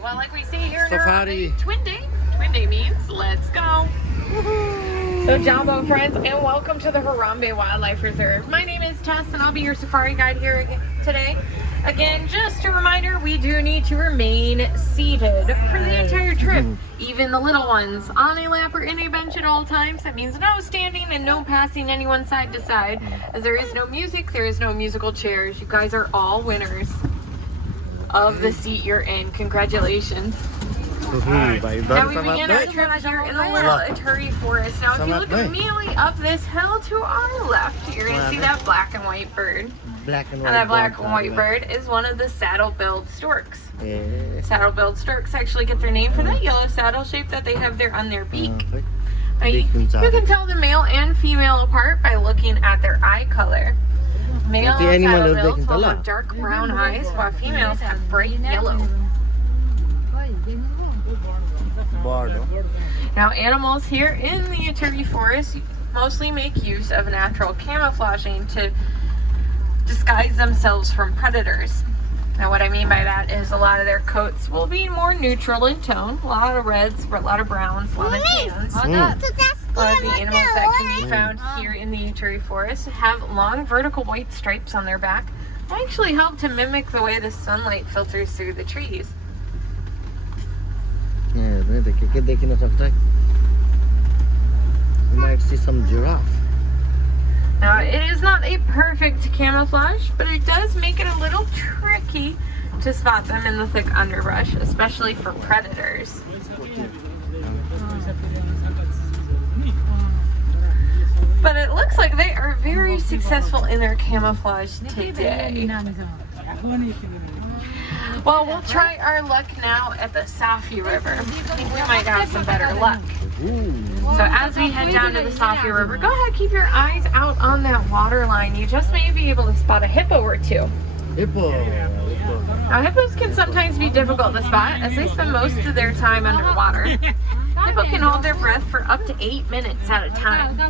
right, well, like we say here in Safari. Harambe, Twin Day. Twin Day means let's go. So, Jumbo friends, and welcome to the Harambe Wildlife Reserve. My name is Tess, and I'll be your safari guide here today. Again, just a reminder, we do need to remain seated for the entire trip. Even the little ones on a lap or in a bench at all times. That means no standing and no passing anyone side to side. As there is no music, there is no musical chairs. You guys are all winners of the seat you're in. Congratulations. Now we begin our trip here in the little Aturi Forest. Now if you look immediately up this hill to our left, you're going to see that black and white bird. And that black and white bird is one of the saddle-billed storks. Saddle-billed storks actually get their name for that yellow saddle shape that they have there on their beak. Now you can tell the male and female apart by looking at their eye color. Male saddle-bills will have dark brown eyes, while females have bright yellow. Now animals here in the Aturi Forest mostly make use of natural camouflaging to disguise themselves from predators. Now what I mean by that is a lot of their coats will be more neutral in tone. A lot of reds, a lot of browns, a lot of tans. A lot of the animals that can be found here in the Aturi Forest have long vertical white stripes on their back. They actually help to mimic the way the sunlight filters through the trees. You might see some giraffe. Now, it is not a perfect camouflage, but it does make it a little tricky to spot them in the thick underbrush, especially for predators. But it looks like they are very successful in their camouflage today. Well, we'll try our luck now at the Safi River. I think we might have some better luck. So as we head down to the Safi River, go ahead, keep your eyes out on that water line. You just may be able to spot a hippo or two. Hippo. Now hippos can sometimes be difficult to spot as they spend most of their time underwater. Hippo can hold their breath for up to 8 minutes at a time. In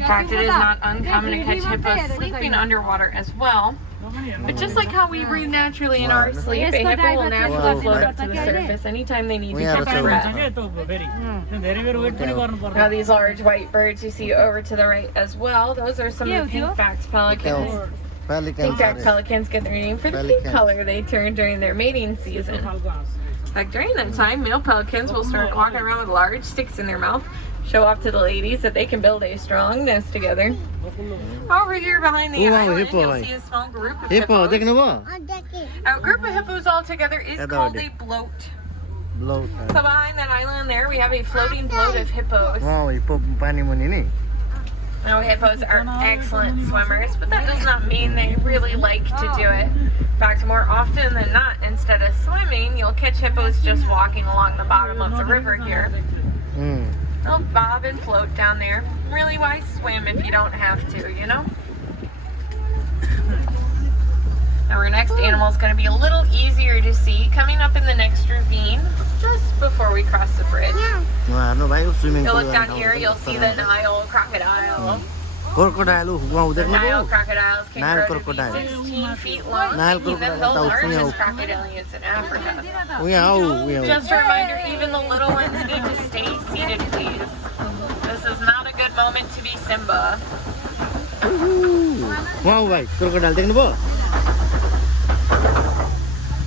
fact, it is not uncommon to catch hippos sleeping underwater as well. But just like how we breathe naturally in our sleep, a hippo will naturally float up to the surface anytime they need to catch a breath. Now these large white birds you see over to the right as well, those are some of the pink-backed pelicans. Pink-backed pelicans get their name for the pink color they turn during their mating season. In fact, during that time, male pelicans will start walking around with large sticks in their mouth, show off to the ladies that they can build a strong nest together. Over here behind the island, you'll see a small group of hippos. A group of hippos all together is called a bloat. So behind that island there, we have a floating bloat of hippos. Now hippos are excellent swimmers, but that does not mean they really like to do it. In fact, more often than not, instead of swimming, you'll catch hippos just walking along the bottom of the river here. They'll bob and float down there. Really, why swim if you don't have to, you know? Now our next animal is going to be a little easier to see, coming up in the next ravine, just before we cross the bridge. You'll look down here, you'll see the Nile crocodile. The Nile crocodiles can grow to be 16 feet long, making them the largest crocodilians in Africa. Just a reminder, even the little ones need to stay seated, please. This is not a good moment to be Simba.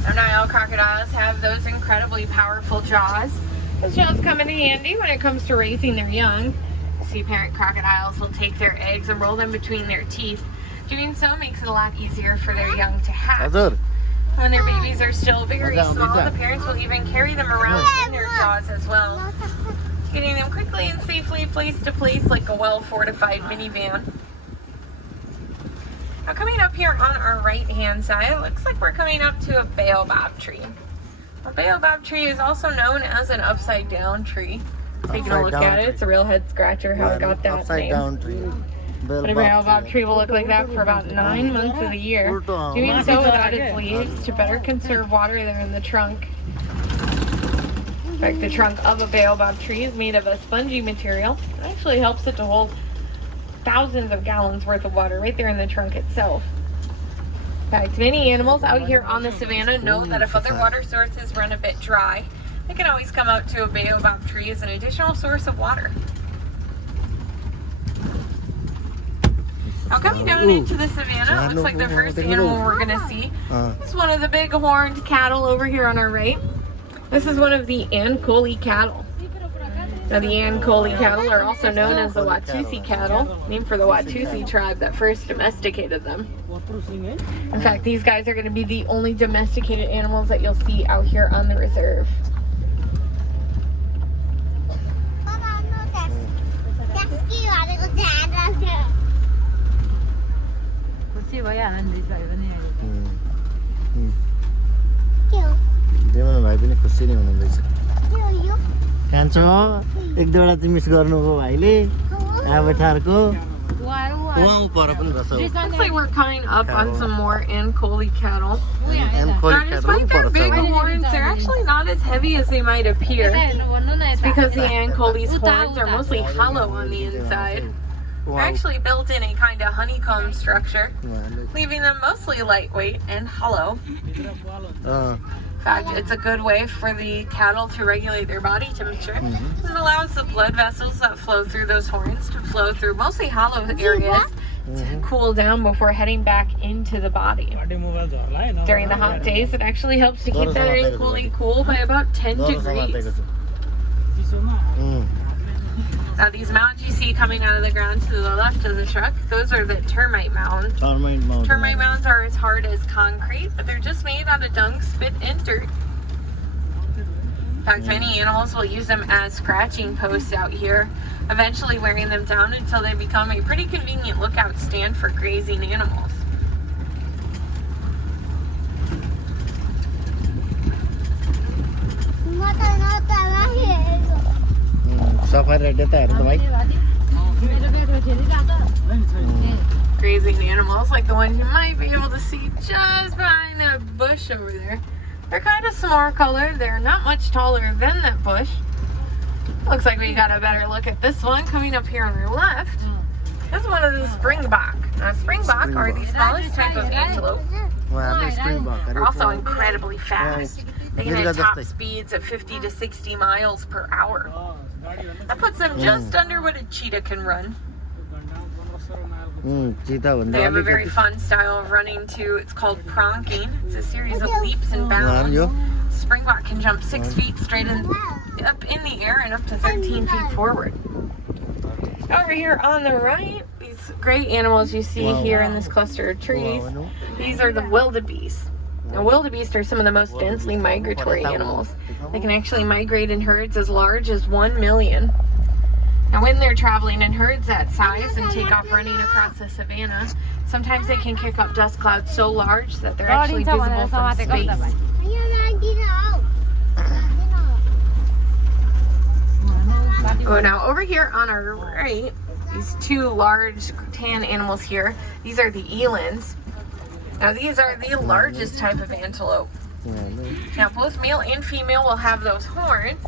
The Nile crocodiles have those incredibly powerful jaws. Those jaws come in handy when it comes to raising their young. See, parent crocodiles will take their eggs and roll them between their teeth. Doing so makes it a lot easier for their young to hatch. When their babies are still very small, the parents will even carry them around in their jaws as well, getting them quickly and safely place to place like a well-fortified minivan. Now coming up here on our right-hand side, it looks like we're coming up to a baobab tree. A baobab tree is also known as an upside-down tree. Taking a look at it, it's a real head scratcher how it got that name. But a baobab tree will look like that for about 9 months of the year, doing so without its leaves to better conserve water there in the trunk. In fact, the trunk of a baobab tree is made of a spongy material. It actually helps it to hold thousands of gallons worth of water right there in the trunk itself. fact, many animals out here on the savannah know that if other water sources run a bit dry, they can always come out to a baobab tree as an additional source of water. Now coming down into the savannah, it looks like the first animal we're going to see is one of the big horned cattle over here on our right. This is one of the Ankole cattle. Now the Ankole cattle are also known as the Watusi cattle, named for the Watusi tribe that first domesticated them. In fact, these guys are going to be the only domesticated animals that you'll see out here on the reserve. भाइ पनि खुसी नै हुनुहुँदैछ कान्छो एक दुईवटा चाहिँ miss गर्नुभयो भाइले एभाटारको उहाँ पर पनि रहेछ Looks like we're coming up on some more Ankole cattle. Ankole Despite their big horns, they're actually not as heavy as they might appear. It's because the Ankole's horns are mostly hollow on the inside. They're actually built in a kind of honeycomb structure, leaving them mostly lightweight and hollow. In fact, it's a good way for the cattle to regulate their body temperature. It allows the blood vessels that flow through those horns to flow through mostly hollow areas to cool down before heading back into the body. During the hot days, it actually helps to keep that Ankole cool by about 10 degrees. Now these mounds you see coming out of the ground to the left of the truck, those are the termite mounds. Termite mounds are as hard as concrete, but they're just made out of dung, spit, and dirt. In fact, many animals will use them as scratching posts out here, eventually wearing them down until they become a pretty convenient lookout stand for grazing animals. Grazing animals like the ones you might be able to see just behind that bush over there. They're kind of small colored. They're not much taller than that bush. Looks like we got a better look at this one coming up here on our left. This is one of the springbok. Now springbok are the smallest type of antelope. They're also incredibly fast. They can hit top speeds of 50 to 60 miles per hour. That puts them just under what a cheetah can run. They have a very fun style of running too. It's called pronking. It's a series of leaps and bounds. Springbok can jump 6 feet straight up in the air and up to 13 feet forward. Over here on the right, these great animals you see here in this cluster of trees, these are the wildebeest. Now, wildebeest are some of the most densely migratory animals. They can actually migrate in herds as large as 1 million. Now, when they're traveling in herds that size and take off running across the savannah, sometimes they can kick up dust clouds so large that they're actually visible from space. Oh, now over here on our right, these two large tan animals here, these are the elands. Now these are the largest type of antelope. Now both male and female will have those horns,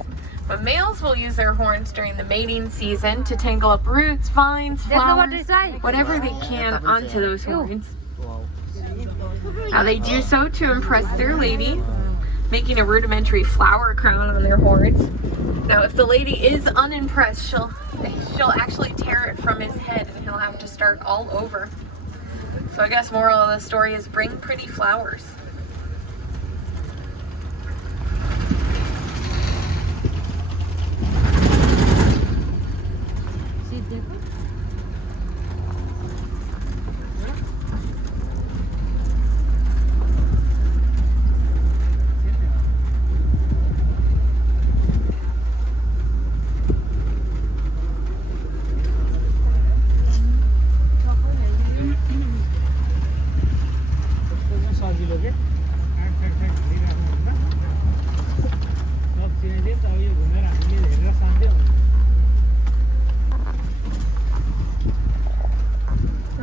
but males will use their horns during the mating season to tangle up roots, vines, flowers, whatever they can onto those horns. Now they do so to impress their lady, making a rudimentary flower crown on their horns. Now if the lady is unimpressed, she'll actually tear it from his head and he'll have to start all over. So I guess moral of the story is bring pretty flowers.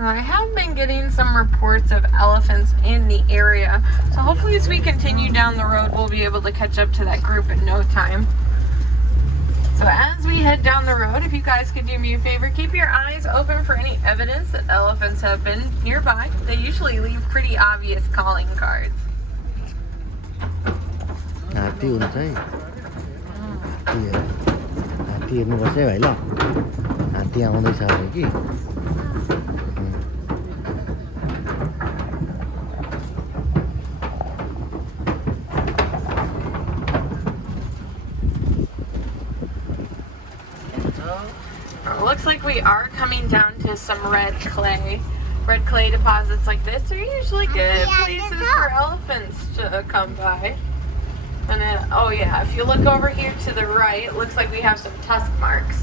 I have been getting some reports of elephants in the area, so hopefully as we continue down the road we'll be able to catch up to that group in no time. So as we head down the road, if you guys could do me a favor, keep your eyes open for any evidence that elephants have been nearby. They usually leave pretty obvious calling cards. हात्ती हुन्छ है हात्ती हेर्नुपर्छ है भाइ ल हात्ती आउँदैछ अब कि Looks like we are coming down to some red clay. Red clay deposits like this are usually good places for elephants to come by. And then, oh yeah, if you look over here to the right, it looks like we have some tusk marks.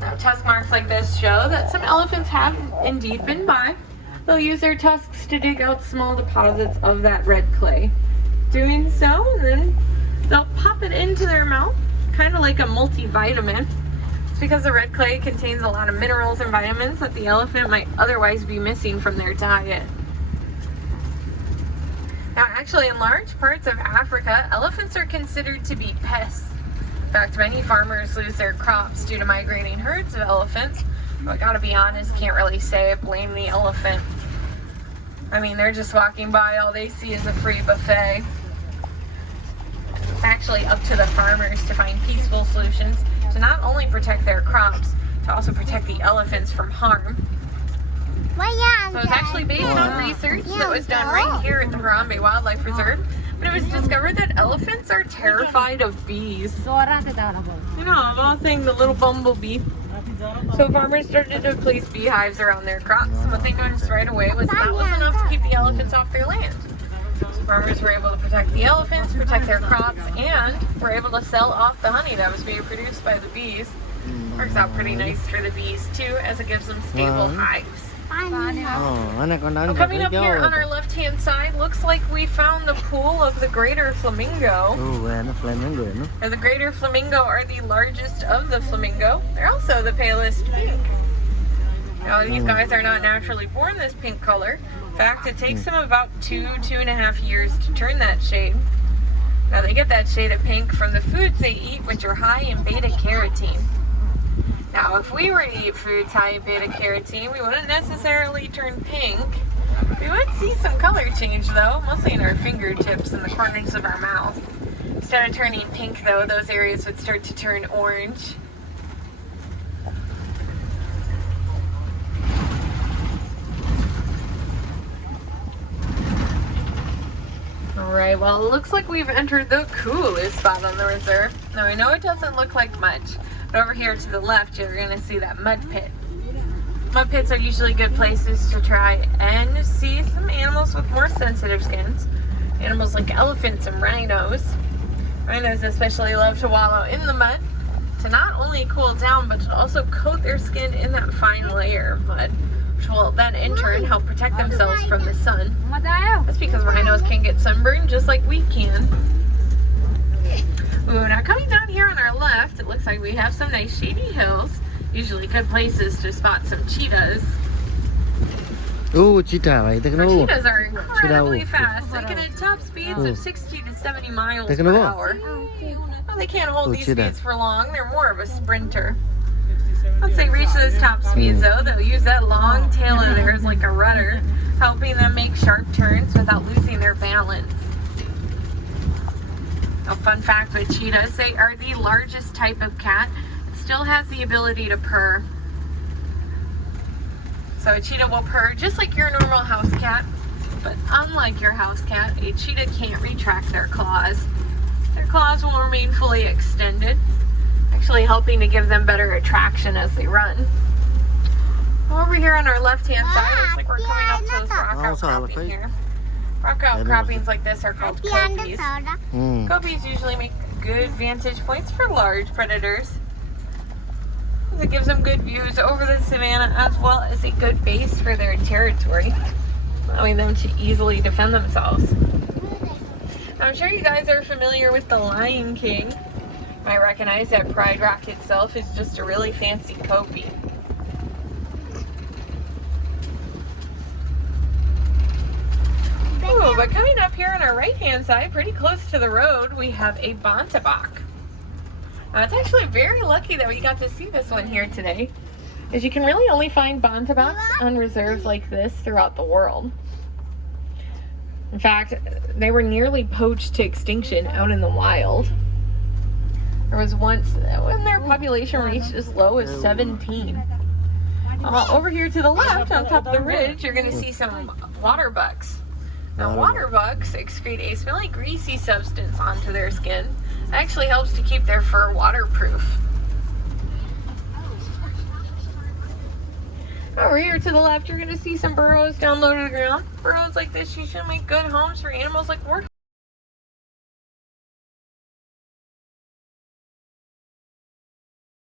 Now, tusk marks like this show that some elephants have indeed been by. They'll use their tusks to dig out small deposits of that red clay. Doing so, and then they'll pop it into their mouth, kind of like a multivitamin. Because the red clay contains a lot of minerals and vitamins that the elephant might otherwise be missing from their diet. Now, actually, in large parts of Africa, elephants are considered to be pests. In fact, many farmers lose their crops due to migrating herds of elephants. But I gotta be honest, can't really say blame the elephant. I mean, they're just walking by, all they see is a free buffet. It's actually up to the farmers to find peaceful solutions to not only protect their crops, to also protect the elephants from harm. So it's actually based on research that was done right here at the Harambe Wildlife Reserve. But it was discovered that elephants are terrified of bees. You know, of all things, the little bumblebee. So farmers started to place beehives around their crops. And what they noticed right away was that was enough to keep the elephants off their land. So farmers were able to protect the elephants, protect their crops, and were able to sell off the honey that was being produced by the bees. Works out pretty nice for the bees too, as it gives them stable hives. Well, coming up here on our left-hand side, looks like we found the pool of the greater flamingo. Or the greater flamingo are the largest of the flamingo. They're also the palest pink. Now, these guys are not naturally born this pink color. In fact, it takes them about 2.5 years to turn that shade. Now, they get that shade of pink from the foods they eat, which are high in beta-carotene. Now, if we were to eat foods high in beta-carotene, we wouldn't necessarily turn pink. We would see some color change, though, mostly in our fingertips and the corners of our mouth. Instead of turning pink, though, those areas would start to turn orange. Alright, well, it looks like we've entered the coolest spot on the reserve. Now, I know it doesn't look like much, but over here to the left, you're going to see that mud pit. Mud pits are usually good places to try and see some animals with more sensitive skins. Animals like elephants and rhinos. Rhinos especially love to wallow in the mud to not only cool down, but to also coat their skin in that fine layer of mud, which will then in turn help protect themselves from the sun. That's because rhinos can get sunburned just like we can. Ooh, now coming down here on our left, it looks like we have some nice shady hills. Usually good places to spot some cheetahs. Oh, cheetah, right? Cheetahs are incredibly fast. They can hit top speeds of 60 to 70 miles per hour. Well, they can't hold these speeds for long. They're more of a sprinter. Once they reach those top speeds, though, they'll use that long tail of theirs like a rudder, helping them make sharp turns without losing their balance. A fun fact with cheetahs, they are the largest type of cat that still has the ability to purr. So a cheetah will purr just like your normal house cat, but unlike your house cat, a cheetah can't retract their claws. Their claws will remain fully extended, actually helping to give them better attraction as they run. Over here on our left-hand side, looks like we're coming up to this rock outcropping here. Rock outcroppings like this are called copies. Copies usually make good vantage points for large predators. It gives them good views over the savanna as well as a good base for their territory, allowing them to easily defend themselves. I'm sure you guys are familiar with the Lion King. You might recognize that Pride Rock itself is just a really fancy copy. Ooh, but coming up here on our right-hand side, pretty close to the road, we have a bontebok. It's actually very lucky that we got to see this one here today, as you can really only find bontebaks on reserves like this throughout the world. In fact, they were nearly poached to extinction out in the wild. There was once when their population reached as low as 17. Over here to the left, on top of the ridge, you're going to see some water bucks. Now, water bucks excrete a smelly, greasy substance onto their skin. It actually helps to keep their fur waterproof. Over here to the left, you're going to see some burrows down low to the ground. Burrows like this usually make good homes for animals like warthogs.